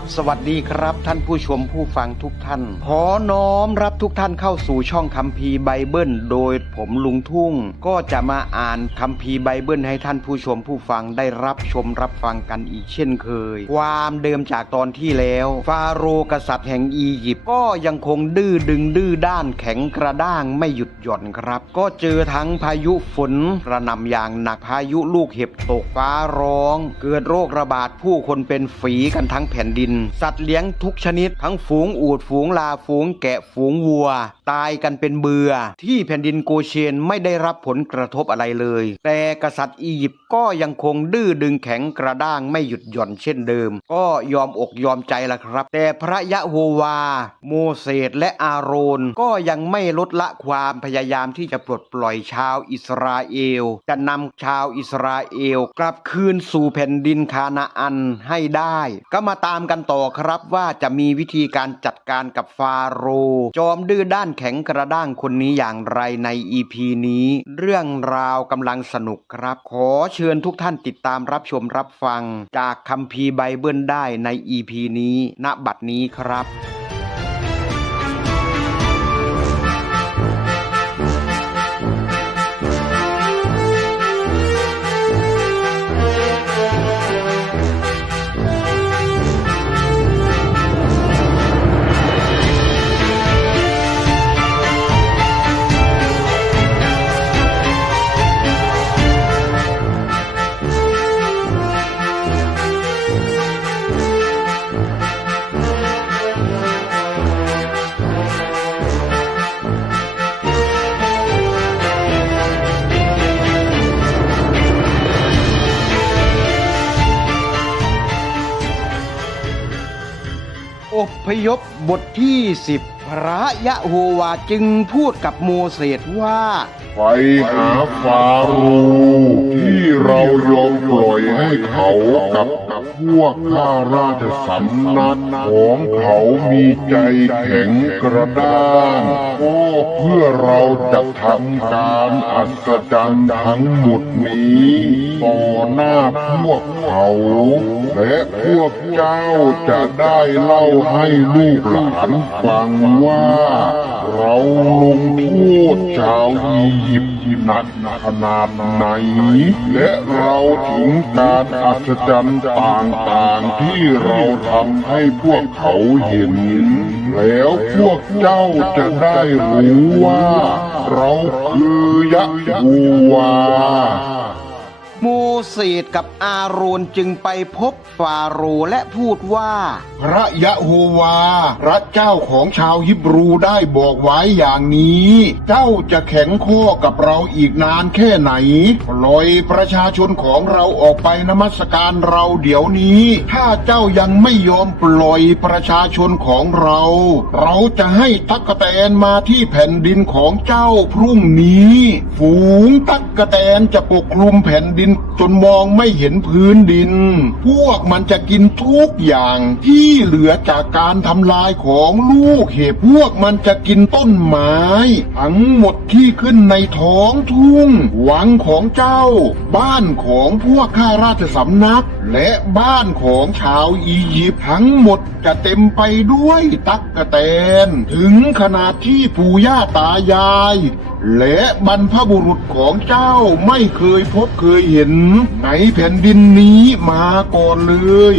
บสวัสดีครับ ท่านผู้ชมผู้ฟังทุกท่าน ขอน้อมรับทุกท่านเข้าสู่ช่องคัมภีร์ไบเบิล โดยผมลุงทุ่ง ก็จะมาอ่านคัมภีร์ไบเบิลให้ท่านผู้ชมผู้ฟังได้รับชมรับฟังกันอีกเช่นเคย ความเดิมจากตอนที่แล้ว ฟาโรห์กษัตริย์แห่งอียิปต์ก็ยังคงดื้อดึงดื้อด้านแข็งกระด้างไม่หยุดหย่อนครับ ก็เจอทั้งพายุฝนกระหน่ำอย่างหนักพายุลูกเห็บตกฟ้าร้อง เกิดโรคระบาดผู้คนเป็นฝีกันทั้งแผ่นดินสัตว์เลี้ยงทุกชนิด ทั้งฝูงอูดฝูงลาฝูงแกะฝูงวัว ตายกันเป็นเบือ ที่แผ่นดินโกเชนไม่ได้รับผลกระทบอะไรเลย แต่กษัตริย์อียิปต์ก็ยังคงดื้อดึงแข็งกระด้างไม่หยุดหย่อนเช่นเดิม ก็ยอมอกยอมใจละครับ แต่พระยะโฮวา โมเสสและอาโรนก็ยังไม่ลดละความพยายามที่จะปลดปล่อยชาวอิสราเอล จะนำชาวอิสราเอล กลับคืนสู่แผ่นดินคานาอันให้ได้ ก็มาตามกันต่อครับว่าจะมีวิธีการจัดการกับฟาโรจอมดื้อด้านแข็งกระด้างคนนี้อย่างไรในอีพีนี้ เรื่องราวกำลังสนุกครับ ขอเชิญทุกท่านติดตามรับชมรับฟัง จากคัมภีร์ไบเบิลได้ในอีพีนี้ ณบัดนี้ครับ อพยพบทที่สิบพระยะโฮวาจึงพูดกับโมเสสว่า ไปหาฟาโรห์ที่เรายอมปล่อยให้เขากับ พวกข้าราชสำนักของเขามีใจแข็งกระด้างก็เพื่อเราจะทำการอัศจรรย์ทั้งหมดนี้ต่อหน้าพวกเขา และพวกเจ้าจะได้เล่าให้ลูกหลานฟังว่า เราลงโทษชาวอียิปต์หนักขนาดไหน และเราถึงการอัศจรรย์ต่างๆที่เราทำให้พวกเขาเห็น แล้วพวกเจ้าจะได้รู้ว่า เราคือยะโฮวา มเสสกับอาโรนจึงไปพบฟาโรห์และพูดว่า พระยะโฮวา พระเจ้าของชาวฮิบรูได้บอกไว้อย่างนี้ เจ้าจะแข็งข้อกับเราอีกนานแค่ไหนปล่อยประชาชนของเราออกไปนมัสการเราเดี๋ยวนี้ ถ้าเจ้ายังไม่ยอมปล่อยประชาชนของเรา เราจะให้ตักกะแตนมาที่แผ่นดินของเจ้าพรุ่งนี้ ฝูงตักกะแตนจะปกคลุมแผ่นดินจนมองไม่เห็นพื้นดิน พวกมันจะกินทุกอย่างที่เหลือจากการทำลายของลูกเห็บพวกมันจะกินต้นไม้ ทั้งหมดที่ขึ้นในท้องทุ่ง หวังของเจ้า บ้านของพวกข้าราชสำนัก และบ้านของชาวอียิปต์ทั้งหมดจะเต็มไปด้วยตักกะแตน ถึงขนาดที่ปู่ย่าตายาย และบรรพบุรุษของเจ้าไม่เคยพบเคยเห็นในแผ่นดินนี้มาก่อนเลย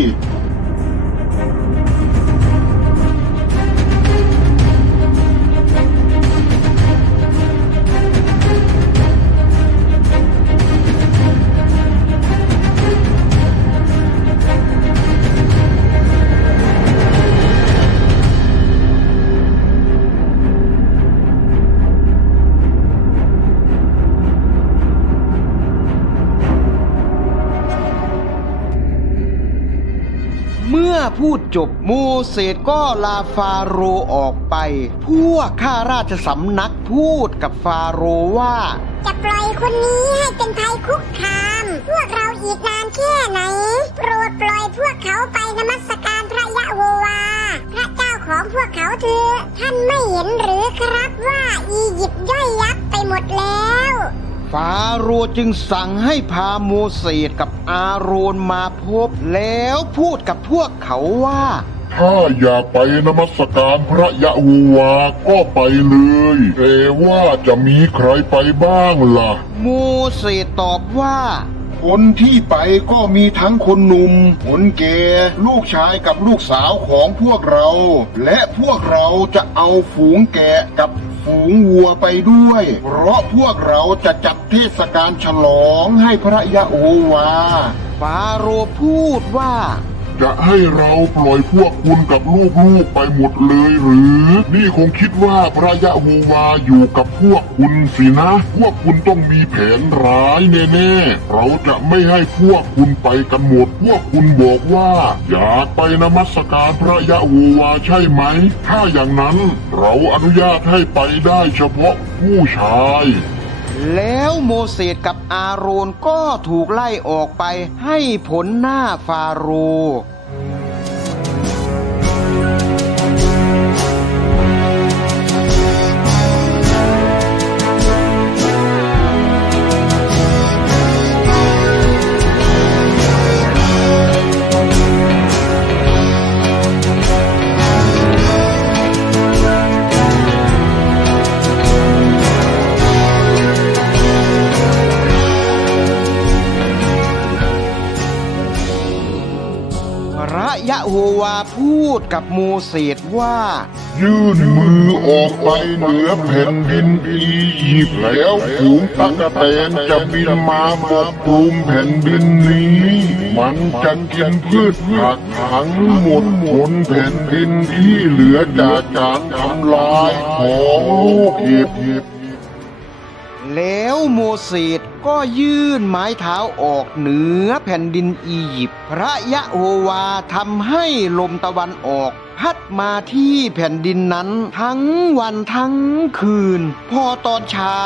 อพูดจบโมเสสก็ลาฟาโรออกไป พวกข้าราชสำนักพูดกับฟาโรว่า จะปล่อยคนนี้ให้เป็นภัยคุกคาม พวกเราอีกนานแค่ไหน โปรดปล่อยพวกเขาไปนมัสการพระยะโฮวา พระเจ้าของพวกเขาเถอะท่านไม่เห็นหรือครับว่าอียิปต์ย่อยยับไปหมดแล้ว ฟฟาโรห์จึงสั่งให้พาโมเสสกับอาโรนมาพบ แล้วพูดกับพวกเขาว่า ถ้าอยากไปนมัสการพระยะโฮวาก็ไปเลยแต่ว่าจะมีใครไปบ้างล่ะ โมเสสตอบว่า คนที่ไปก็มีทั้งคนหนุ่มคนแก่ลูกชายกับลูกสาวของพวกเรา และพวกเราจะเอาฝูงแกะกับ ฝูงวัวไปด้วย เพราะพวกเราจะจัดเทศกาลฉลองให้พระยะโฮวา ฟาโรห์พูดว่า จะให้เราปล่อยพวกคุณกับลูกๆไปหมดเลยหรือ นี่คงคิดว่าพระยะโฮวาอยู่กับพวกคุณสินะ พวกคุณต้องมีแผนร้ายแน่ๆ เราจะไม่ให้พวกคุณไปกันหมด พวกคุณบอกว่า อยากไปนมัสการพระยะโฮวาใช่ไหม ถ้าอย่างนั้นเราอนุญาตให้ไปได้เฉพาะผู้ชาย แล้วโมเสสกับอาโรนก็ถูกไล่ออกไปให้ผลหน้าฟาโรห์ พูดกับโมเสสว่า ยื่นมือออกไปเหนือแผ่นดินอียิปต์แล้วฝูงตะกะแตนจะบินมาปกคลุมแผ่นดินนี้ มันจะกินพืชผักทั้งหมดบนแผ่นดินที่เหลือจากการทำลายของลูกเห็บ แล้วโมเสสก็ยื่นไม้เท้าออกเหนือแผ่นดินอียิปต์พระยะโฮวาทำให้ลมตะวันออก พัดมาที่แผ่นดินนั้น ทั้งวันทั้งคืน พอตอนเช้า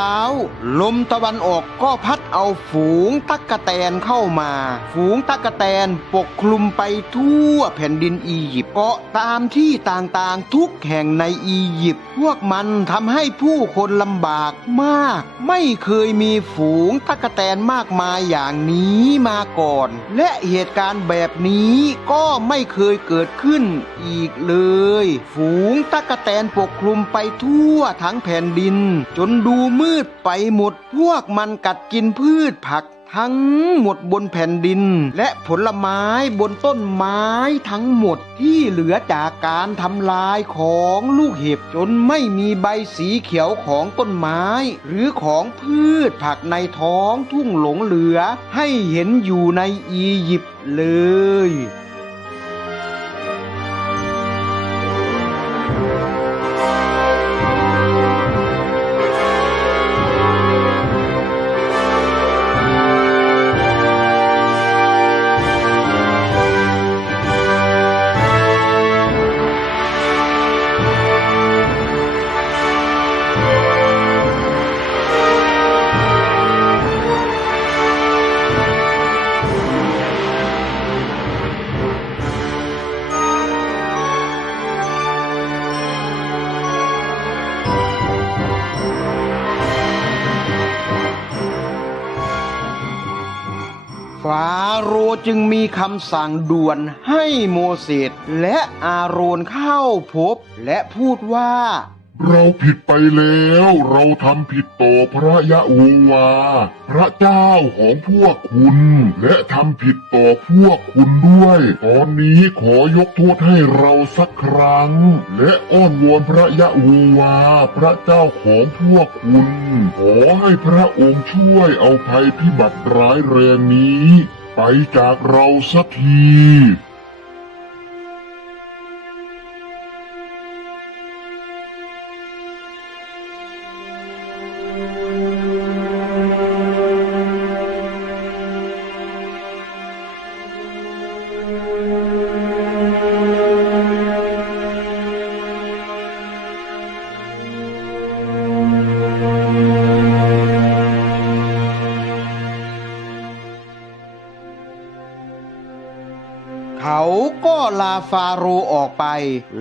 ลมตะวันออกก็พัดเอาฝูงตักกะแตนเข้ามา ฝูงตักกะแตนปกคลุมไปทั่วแผ่นดินอียิปต์เกาะตามที่ต่างๆทุกแห่งในอียิปต์พวกมันทำให้ผู้คนลำบากมาก ไม่เคยมีฝูงตักกะแตนมากมายอย่างนี้มาก่อน และเหตุการณ์แบบนี้ก็ไม่เคยเกิดขึ้นอีกเลย ฝูงตักกะแตนปกคลุมไปทั่วทั้งแผ่นดิน จนดูมืดไปหมดพวกมันกัดกินพืชผักทั้งหมดบนแผ่นดิน และผลไม้บนต้นไม้ทั้งหมดที่เหลือจากการทำลายของลูกเห็บจนไม่มีใบสีเขียวของต้นไม้ หรือของพืชผักในท้องทุ่งหลงเหลือให้เห็นอยู่ในอียิปต์เลย ฟาโรจึงมีคำสั่งด่วนให้โมเสสและอาโรนเข้าพบ และพูดว่า เราผิดไปแล้ว เราทำผิดต่อพระยะโฮวา พระเจ้าของพวกคุณ และทำผิดต่อพวกคุณด้วย ตอนนี้ขอยกโทษให้เราสักครั้ง และอ้อนวอนพระยะโฮวา พระเจ้าของพวกคุณ ขอให้พระองค์ช่วยเอาภัยพิบัติร้ายแรงนี้ ไปจากเราสักที คลาฟาโรออกไป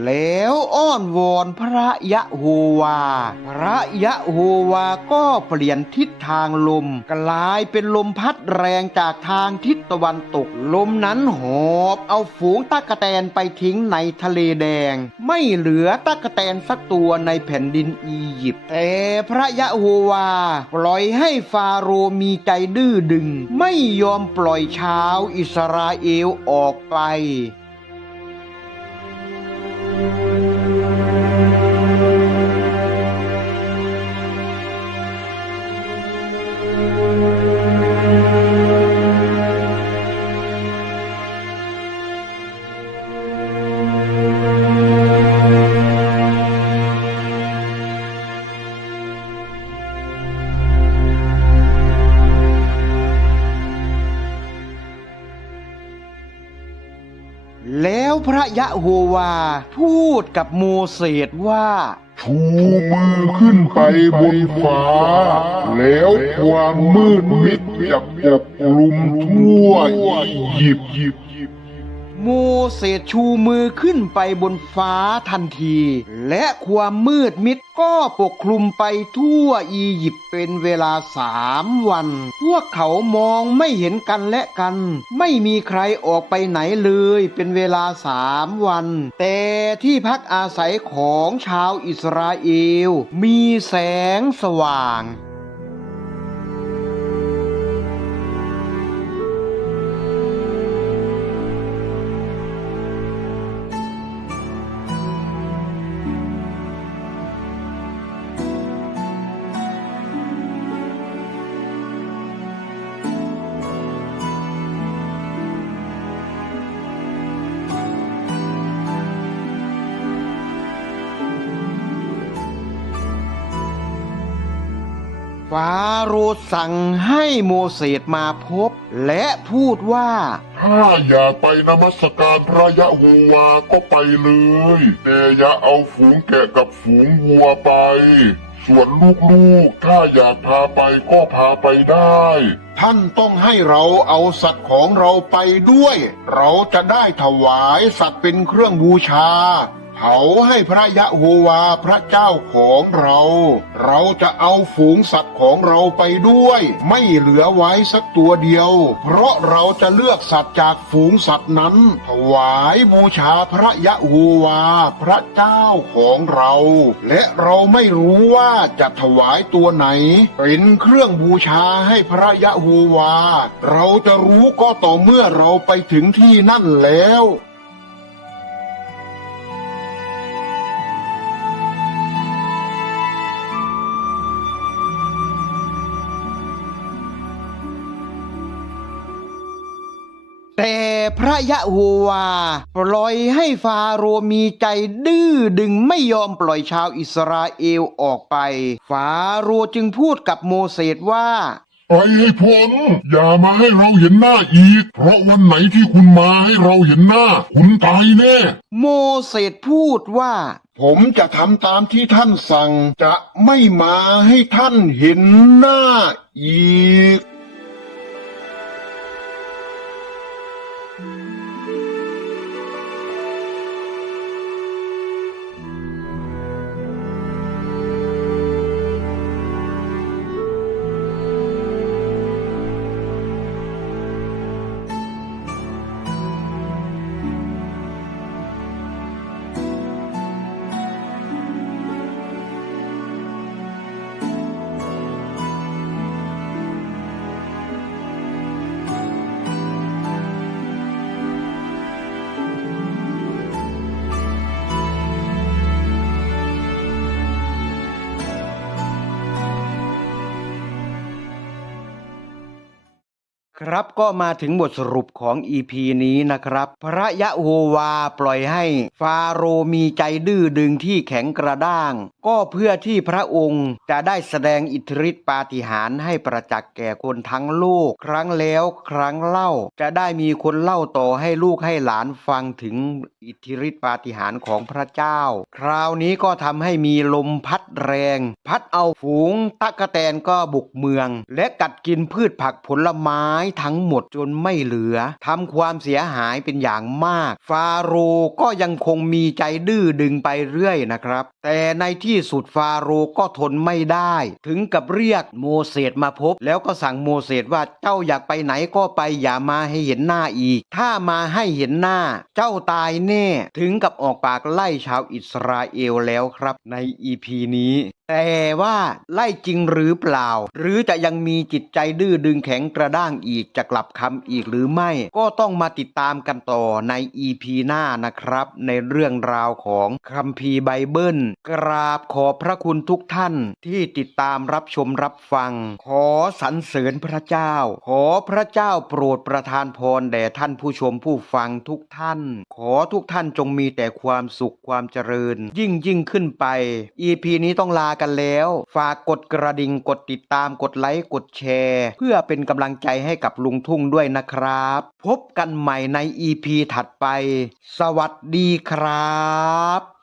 แล้วอ้อนวอนพระยะโฮวา พระยะโฮวาก็เปลี่ยนทิศทางลม กลายเป็นลมพัดแรงจากทางทิศตะวันตก ลมนั้นหอบเอาฝูงตะกะแตนไปทิ้งในทะเลแดง ไม่เหลือตะกะแตนสักตัวในแผ่นดินอียิปต์แต่พระยะโฮวา ปล่อยให้ฟาโรมีใจดื้อดึง ไม่ยอมปล่อยชาวอิสราเอลออกไปแระยะโฮวา พูดกับโมเสสว่า ชูมือขึ้นไปบนฟ้า แล้วความมืดมิดจะปกลุมทั่วอียิปต์ โมเสสชูมือขึ้นไปบนฟ้าทันที และความมืดมิดก็ปกคลุมไปทั่วอียิปต์เป็นเวลาสามวัน พวกเขามองไม่เห็นกันและกัน ไม่มีใครออกไปไหนเลยเป็นเวลาสามวัน แต่ที่พักอาศัยของชาวอิสราเอล มีแสงสว่าง โรห์สั่งให้โมเสสมาพบ และพูดว่า ถ้าอยากไปนมัสการพระยะโฮวาก็ไปเลย แต่อย่าเอาฝูงแกะกับฝูงวัวไป ส่วนลูกๆ ถ้าอยากพาไปก็พาไปได้ ท่านต้องให้เราเอาสัตว์ของเราไปด้วย เราจะได้ถวายสัตว์เป็นเครื่องบูชา เผาให้พระยะโฮวาพระเจ้าของเรา เราจะเอาฝูงสัตว์ของเราไปด้วย ไม่เหลือไว้สักตัวเดียว เพราะเราจะเลือกสัตว์จากฝูงสัตว์นั้น ถวายบูชาพระยะโฮวาพระเจ้าของเรา และเราไม่รู้ว่าจะถวายตัวไหน เป็นเครื่องบูชาให้พระยะโฮวา เราจะรู้ก็ต่อเมื่อเราไปถึงที่นั่นแล้ว พระยะโฮวา ปล่อยให้ฟาโรห์มีใจดื้อดึงไม่ยอมปล่อยชาวอิสราเอลออกไป ฟาโรห์จึงพูดกับโมเสสว่าไปให้พ้นอย่ามาให้เราเห็นหน้าอีก เพราะวันไหนที่คุณมาให้เราเห็นหน้า คุณตายแน่ โมเสสพูดว่า ผมจะทำตามที่ท่านสั่ง จะไม่มาให้ท่านเห็นหน้าอีก ครับก็มาถึงบทสรุปของ EP นี้นะครับ พระยะโฮวาปล่อยให้ฟาโรมีใจดื้อดึงที่แข็งกระด้าง ก็เพื่อที่พระองค์จะได้แสดงอิทธิฤทธิปาฏิหาริย์ให้ประจักษ์แก่คนทั้งโลก ครั้งแล้วครั้งเล่า จะได้มีคนเล่าต่อให้ลูกให้หลานฟังถึงอิทธิฤทธิปาฏิหาริย์ของพระเจ้า คราวนี้ก็ทำให้มีลมพัดแรง พัดเอาฝูงตะกะแตนก็บุกเมือง และกัดกินพืชผักผลไม้ทั้งหมดจนไม่เหลือทำความเสียหายเป็นอย่างมาก ฟาโรก็ยังคงมีใจดื้อดึงไปเรื่อยนะครับ แต่ในที่สุดฟาโรห์ก็ทนไม่ได้ ถึงกับเรียกโมเสสมาพบ แล้วก็สั่งโมเสสว่าเจ้าอยากไปไหนก็ไปอย่ามาให้เห็นหน้าอีก ถ้ามาให้เห็นหน้า เจ้าตายแน่ถึงกับออกปากไล่ชาวอิสราเอลแล้วครับในอีพีนี้แต่ว่าไล่จริงหรือเปล่า หรือจะยังมีจิตใจดื้อดึงแข็งกระด้างอีกจะกลับคำอีกหรือไม่ ก็ต้องมาติดตามกันต่อในอีพีหน้านะครับ ในเรื่องราวของคัมภีร์ไบเบิลกราบขอบพระคุณทุกท่านที่ติดตามรับชมรับฟัง ขอสรรเสริญพระเจ้า ขอพระเจ้าโปรดประทานพรแด่ท่านผู้ชมผู้ฟังทุกท่าน ขอทุกท่านจงมีแต่ความสุขความเจริญ ยิ่งยิ่งขึ้นไป EP นี้ต้องลากันแล้ว ฝากกดกระดิ่งกดติดตามกดไลค์กดแชร์ เพื่อเป็นกำลังใจให้กับลุงทุ่งด้วยนะครับ พบกันใหม่ใน EP ถัดไป สวัสดีครับ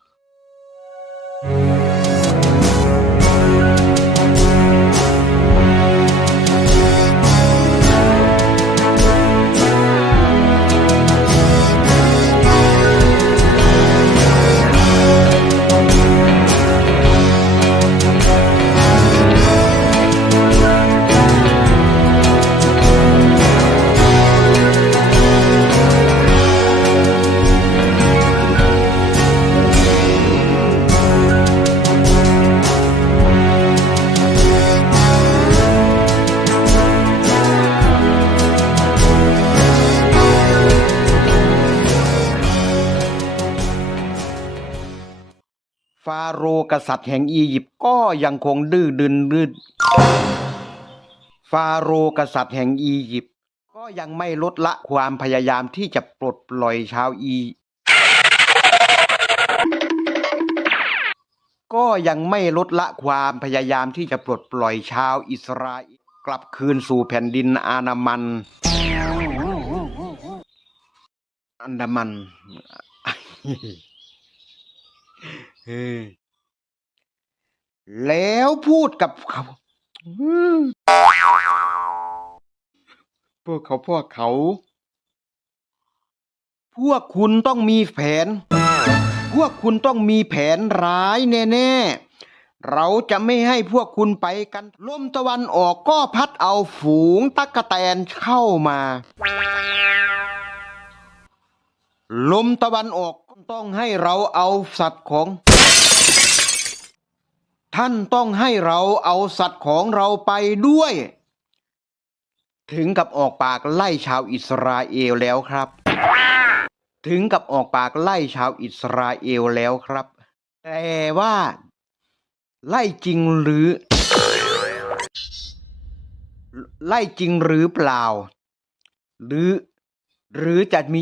ษัตริย์แห่งอียิปต์ก็ยังคงดื้อดึนดื้อฟาโรห์กษัตริย์แห่งอียิปต์ก็ยังไม่ลดละความพยายามที่จะปลดปล่อยชาวอี ก็ยังไม่ลดละความพยายามที่จะปลดปล่อยชาวอิสราเอลกลับคืนสู่แผ่นดินอานามันอันดามันเฮ้ แล้วพูดกับเขาพวกเขาพวกเขา พวกคุณต้องมีแผน พวกคุณต้องมีแผนร้ายแน่ๆ เราจะไม่ให้พวกคุณไปกันลมตะวันออกก็พัดเอาฝูงตักกะแตนเข้ามา ลมตะวันออกต้องให้เราเอาสัตว์ของ ท่านต้องให้เราเอาสัตว์ของเราไปด้วย ถึงกับออกปากไล่ชาวอิสราเอลแล้วครับ ถึงกับออกปากไล่ชาวอิสราเอลแล้วครับ แต่ว่า ไล่จริงหรือ ไล่จริงหรือเปล่า หรือ หรือจะมี